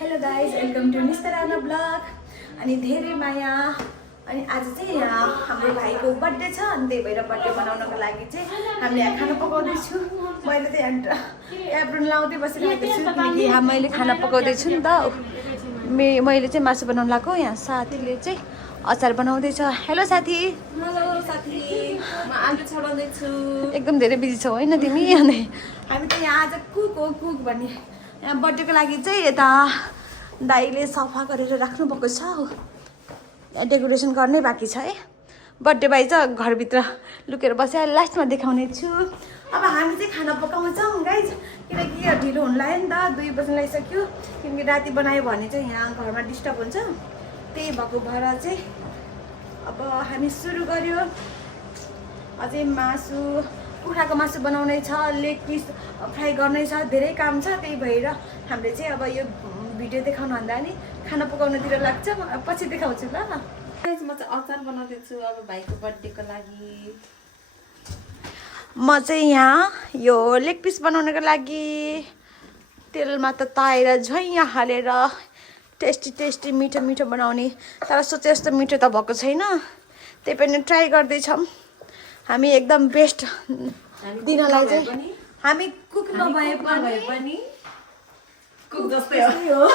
Hello guys, welcome to निस्तराना blog. अनि धेरै माया। अनि आज चाहिँ यहाँ हाम्रो भाइको बर्थडे छ, अनि त्यही भएर बर्थडे मनाउनको लागि चाहिँ हामीले यहाँ खाना पकाउँदैछु। मैले त यहाँ एप्रोन लाउँदै बसिरहेको छु किनकि यहाँ मैले खाना पकाउँदैछु नि त। मैले चाहिँ मासु बनाउनु लाग्यो, यहाँ साथीले चाहिँ अचार बनाउँदैछ। हेलो साथी। हेलो साथी, म आलु छडाउँदैछु। एकदम धेरै बिजी छौ होइन तिमी? अनि हामी त यहाँ आज कुक हो, कुक भन्ने। यहाँ बर्थडेको लागि चाहिँ यता दाइले सफा गरेर राख्नुभएको छ। यहाँ डेकोरेसन गर्नै बाँकी छ है। बर्थडे बाई चाहिँ घरभित्र लुकेर बस्यो। लास्टमा देखाउने छु। अब हामी चाहिँ खाना पकाउँछौँ गाइज, किनकि यो ढिलो हुन लाग्यो नि त। 2 बजी लागिसक्यो, किनकि राति बनायो भने चाहिँ यहाँ घरमा डिस्टर्ब हुन्छ। त्यही भएको भएर चाहिँ अब हामी सुरु गर्यो। अझै मासु, कुखुराको मासु बनाउनै छ, लेग पिस फ्राई गर्नै छ, धेरै काम छ। त्यही भएर हामीले चाहिँ अब यो भिडियो देखाउनुभन्दा नि खाना पकाउनतिर लाग्छ। पछि देखाउँछु ल। म चाहिँ अचार बनाउँदैछु अब भाइको बर्थडेको लागि। म चाहिँ यहाँ यो लेग पिस बनाउनको लागि तेलमा त ताएर झैँ हालेर टेस्टी टेस्टी मिठो मिठो बनाउने। तर सोचे जस्तो मिठो त भएको छैन, त्यही पनि ट्राई गर्दैछौँ। हामी एकदम बेस्ट दिनलाई चाहिँ हामी कुक नभए पनि कुक जस्तै हो।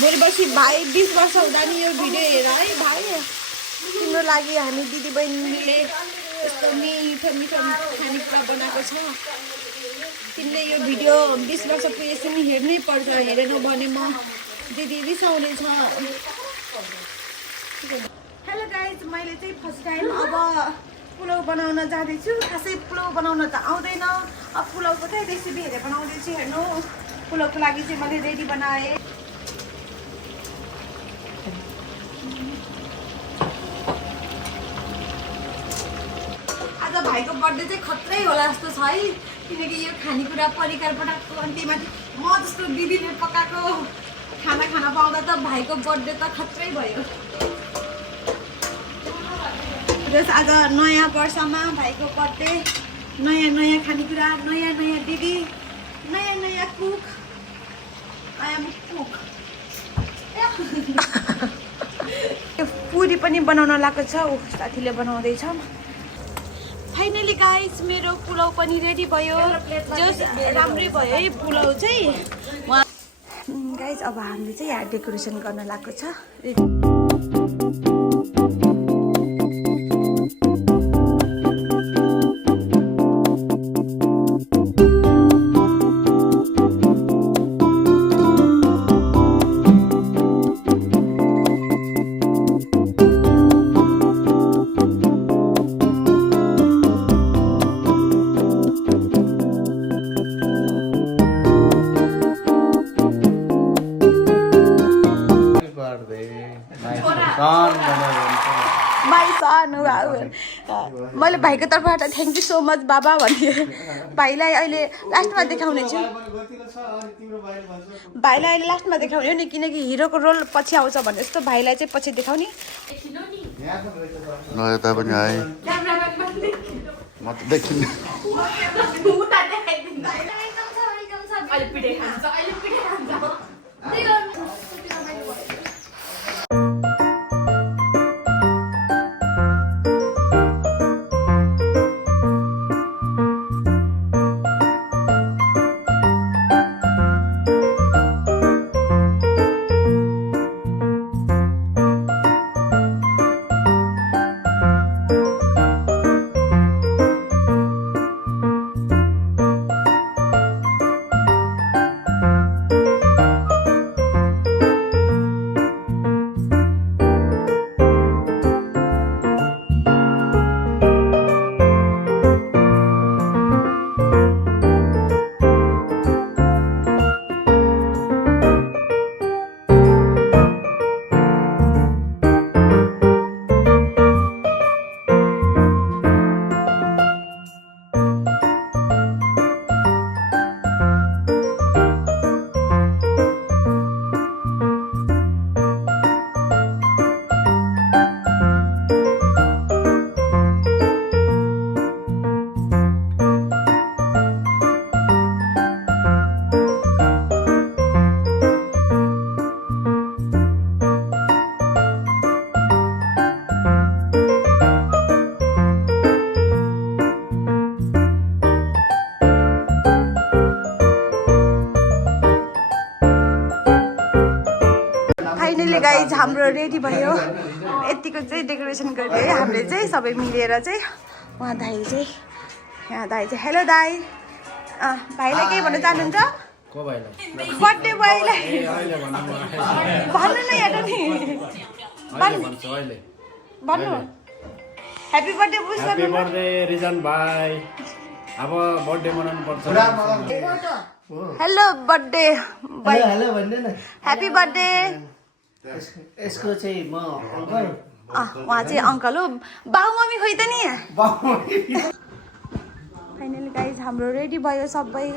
धेरै वर्ष भाइ 20 वर्ष हुँदा नि यो भिडियो हेर है भाइ। तिम्रो लागि हामी दिदीबहिनीले यस्तो मिठो मिठो खानेकुरा बनाएको छ। तिमीले यो भिडियो 20 वर्ष पुगेपछि नि हेर्नै पर्छ। हेरेनौ भने म दिदी रिसाउने छ। हेलो गाइज, मैले चाहिँ फर्स्ट टाइम अब पुलाउ बनाउन जाँदैछु। खासै पुलाउ बनाउन त आउँदैन। अब पुलाउको चाहिँ रेसिपी हेरेर बनाउँदैछु। हेर्नु, पुलाउको लागि चाहिँ मैले रेडी बनाएँ। आज भाइको बर्थडे चाहिँ खत्रै होला जस्तो छ है, किनकि यो खानेकुरा परिकार पठाएको, अनि त्यहीमाथि म जस्तो दिदीले पकाएको खाना खान पाउँदा त भाइको बर्थडे त खत्रै भयो। जस आज नयाँ वर्षमा भाइको बर्थडे, नयाँ नयाँ खानेकुरा, नयाँ नयाँ दिदी, नयाँ नयाँ cook. I am cook. Puri पनि बनाउन लागेको छ, साथीले बनाउँदैछ। फाइनली गाइस मेरो पुलाउ पनि रेडी भयो। जस राम्रै भयो है पुलाउ चाहिँ। गाइस अब हामीले चाहिँ यहाँ डेकोरेसन गर्न लागेको छ। मैले भाइको तर्फबाट थ्याङ्क यू सो मच बाबा भन्थेँ। भाइलाई अहिले लास्टमा देखाउने छु। भाइलाई अहिले लास्टमा देखाउने हो नि, किनकि हिरोको रोल पछि आउँछ भने जस्तो भाइलाई चाहिँ पछि देखाउने। यता पनि आए म त देखिन। फाइनली गाइज हाम्रो रेडी भयो यतिको चाहिँ डेकोरेसन गरिदियो है हामीले चाहिँ सबै मिलेर चाहिँ उहाँ दाइ चाहिँ यहाँ दाइ चाहिँ हेलो दाइ भाइलाई केही भन्न चाहनुहुन्छ बर्थडे बोयलाई भन्नु न हेर नि भन्नु ह्याप्पी बर्थडे विश गर्नु रिजन भाइ अब बर्थडे मनाउनु पर्छ हेलो बर्थडे हेलो भन्ने न ह्याप्पी बर्थडे यसको चाहिँ म अङ्कल उहाँ चाहिँ अङ्कल हो बाउ मम्मी खोइ त नि फाइनली गाइज हाम्रो रेडी भयो सबै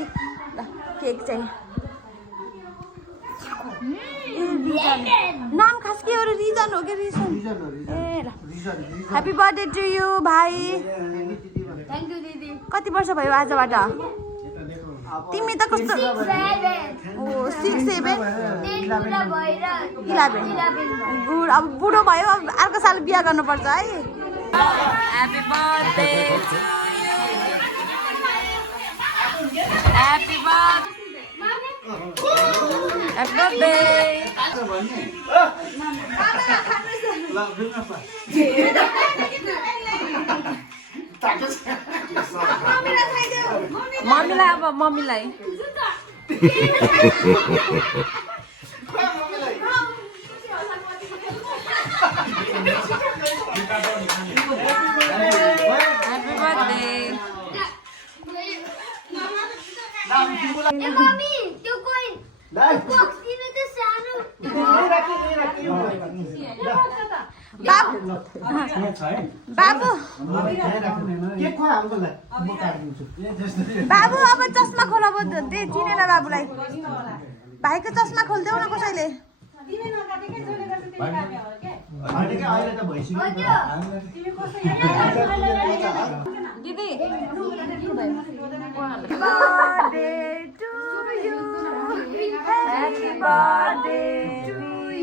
केक चाहिँ नाम खास के हो रिजन हो कि रिजन ए ल ह्याप्पी बर्थडे टु यु भाइ थ्याङ्क यू दिदी कति वर्ष भयो आजबाट तिमी त कस्तो 6 7 11 गुड अब बुढो भयो अब अर्को साल बिहा गर्नुपर्छ है ह्याप्पी बर्थडे ह्याप्पी बर्थडे मम्मीलाई अब मम्मीलाई ह्याप्पी बर्थडे मम्मी त्यो कोइन बक्स दिनु त सानो बाबु बाबु अब चस्मा खोला चिनेन बाबुलाई भाइको चस्मा खोलिदेऊ न कसैले दिदी birthday to you happy birthday to you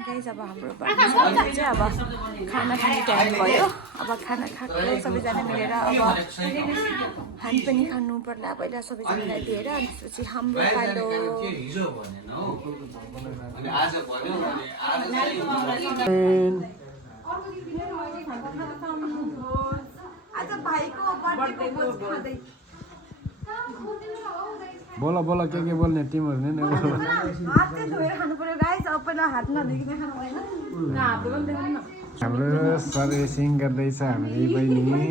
guys अब हाम्रो बर्थडे चाहिँ अब खाना खाने टाइम भयो अब खाना खाएको सबैजना मिलेर अब हामी पनि खानु पर्ला पहिला सबैजनालाई दिएर अनि त्यसपछि हाम्रो पालो आज भाइको बर्थडेको भोज खाँदै बोला बोला के बोल्ने टिमहरु नै हात चाहिँ धोएर खानु पर्यो गाइस अब पहिला हात नधोइकन खानु भएन हाम्रो सर्भिसिङ गर्दैछ हाम्रो बहिनी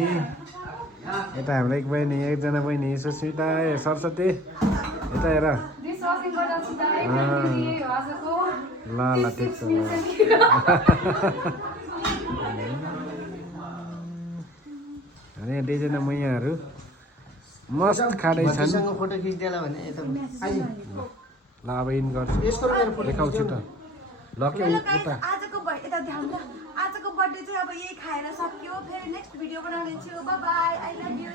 यता हाम्रो एक बहिनी एकजना बहिनी सुस्मिता सरस्वती यता हेर ल ल ठिक छ अनि दुईजना मैयाहरू मस्त खाँदैछन् फोटो खिच्देला भने यता ल अब इन गर्छु देखाउँछु त ल के उता आजको यता ध्यान ल आजको बर्थडे चाहिँ अब यही खाएर सकियो फेरि नेक्स्ट भिडियो बनाउने छु bye bye I love you